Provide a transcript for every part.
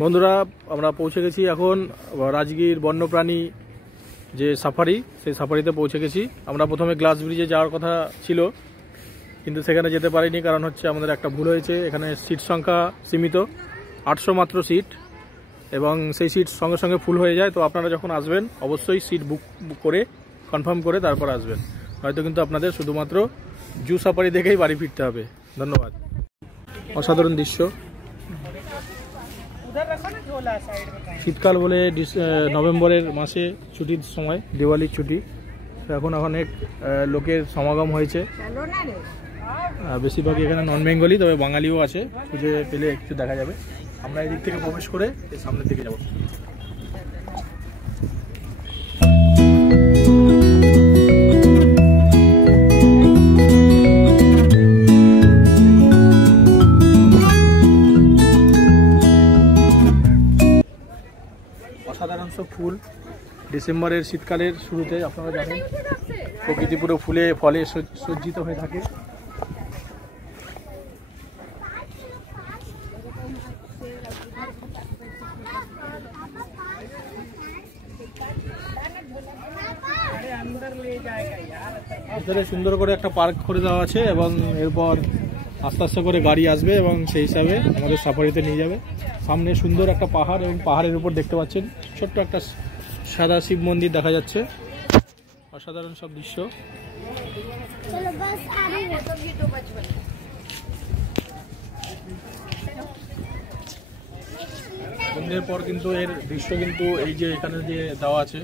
বন্ধুরা আমরা পৌঁছে গেছি এখন রাজগীর বন্যপ্রাণী যে সাফারি, সেই সাফারিতে পৌঁছে গেছি। আমরা প্রথমে গ্লাস ব্রিজে যাওয়ার কথা ছিল, কিন্তু সেখানে যেতে পারিনি, কারণ হচ্ছে আমাদের একটা ভুল হয়েছে। এখানে সিট সংখ্যা সীমিত, 800 মাত্র সিট, এবং সেই সিট সঙ্গে সঙ্গে ফুল হয়ে যায়। তো আপনারা যখন আসবেন অবশ্যই সিট বুক করে কনফার্ম করে তারপর আসবেন, হয়তো কিন্তু আপনাদের শুধুমাত্র জু সাফারি দেখেই বাড়ি ফিরতে হবে। ধন্যবাদ। অসাধারণ দৃশ্য। শীতকাল বলে নভেম্বরের মাসে ছুটির সময়, দিওয়ালির ছুটি, এখন অনেক লোকের সমাগম হয়েছে। বেশিরভাগই এখানে নন বেঙ্গলি, তবে বাঙালিও আছে, খুঁজে পেলে একটু দেখা যাবে। আমরা এই দিক থেকে প্রবেশ করে এই সামনের দিকে যাব। অসাধারণ সব ফুল ডিসেম্বরের শীতকালের শুরুতে, আপনারা জানেন প্রকৃতি পুরো ফুলে ফলে সজ্জিত হয়ে থাকে। ভিতরে সুন্দর করে একটা পার্ক করে দেওয়া আছে, এবং এরপর আস্তে আস্তে করে গাড়ি আসবে এবং সেই হিসাবে আমাদের সাফারিতে নিয়ে যাবে। সামনে সুন্দর একটা পাহাড়, এবং পাহাড়ের উপর দেখতে পাচ্ছেন ছোট্ট একটা সাদা শিব মন্দির দেখা যাচ্ছে। অসাধারণ সব দৃশ্য। সন্ধ্যের পর কিন্তু এর দৃশ্য কিন্তু এই যে এখানে যে দেওয়া আছে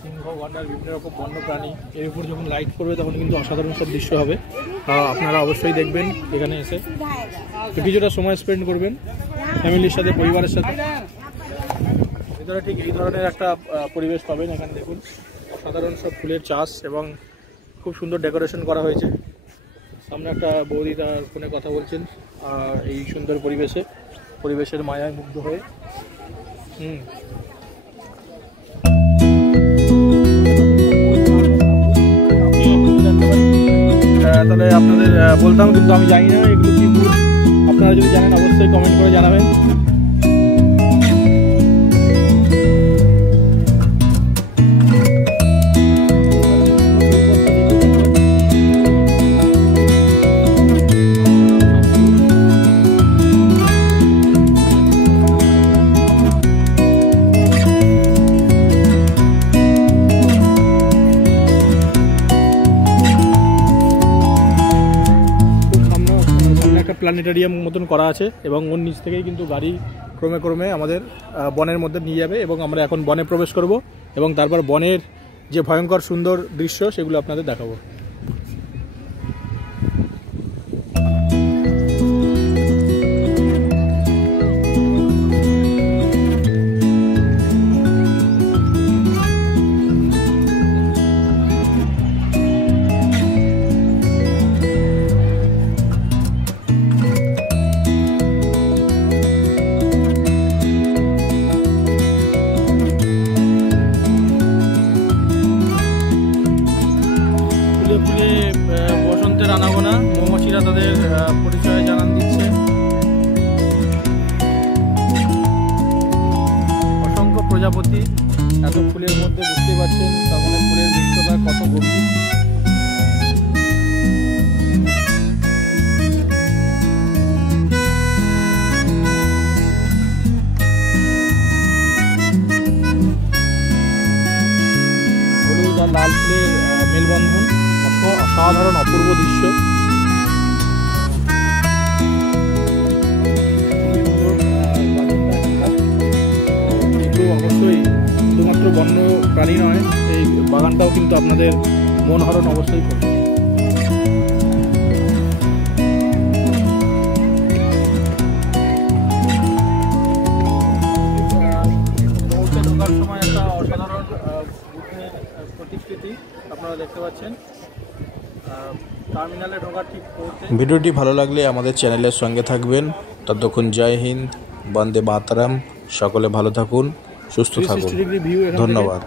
সিংহ, ওয়াটার, বিভিন্ন রকম বন্য প্রাণী, এর উপর যখন লাইট করবে তখন কিন্তু অসাধারণ সব দৃশ্য হবে। আপনারা অবশ্যই দেখবেন এখানে এসে, তো কিছুটা সময় স্পেন্ড করবেন ফ্যামিলির সাথে, পরিবারের সাথে। ভিতরে ঠিক এই ধরনের একটা পরিবেশ পাবেন। এখানে দেখুন অসাধারণ সব ফুলের চাষ, এবং খুব সুন্দর ডেকোরেশন করা হয়েছে। সামনে একটা বৌদি তার ফোনে কথা বলছেন এই সুন্দর পরিবেশের মায়ায় মুগ্ধ হয়ে। তাহলে আপনাদের বলতাম, কিন্তু আমি জানি না এগুলো কি ফুল। আপনারা যদি জানেন অবশ্যই কমেন্ট করে জানাবেন। প্ল্যানেটারিয়াম মতন করা আছে, এবং ওর নিচ থেকেই কিন্তু গাড়ি ক্রমে ক্রমে আমাদের বনের মধ্যে নিয়ে যাবে, এবং আমরা এখন বনে প্রবেশ করব, এবং তারপর বনের যে ভয়ঙ্কর সুন্দর দৃশ্য সেগুলো আপনাদের দেখাবো। বসন্তের আনাগোনা, মৌমাছিরা তাদের পরিচয় জানান দিচ্ছে। অসংখ্য প্রজাপতি এত ফুলের মধ্যে, বুঝতে পারছেন তার মানে ফুলের মিষ্টতা কত গভীর। হলুদ আর লাল ফুলের মেলবন্ধন, অসাধারণ অপূর্ব দৃশ্য। কিন্তু অবশ্যই শুধুমাত্র বন্য প্রাণী নয়, এই বাগানটাও কিন্তু আপনাদের মন হরণ অবশ্যই করবে। ঢোকার সময় একটা অসাধারণ বুদ্ধের প্রতিকৃতি আপনারা দেখতে পাচ্ছেন। টার্মিনালে ঢোকার ঠিক পৌঁছে। ভিডিওটি ভালো লাগলে আমাদের চ্যানেলের সঙ্গে থাকবেন। ততক্ষণ জয় হিন্দ, বন্দে মাতরম। সকলে ভালো থাকুন, সুস্থ থাকুন। ধন্যবাদ।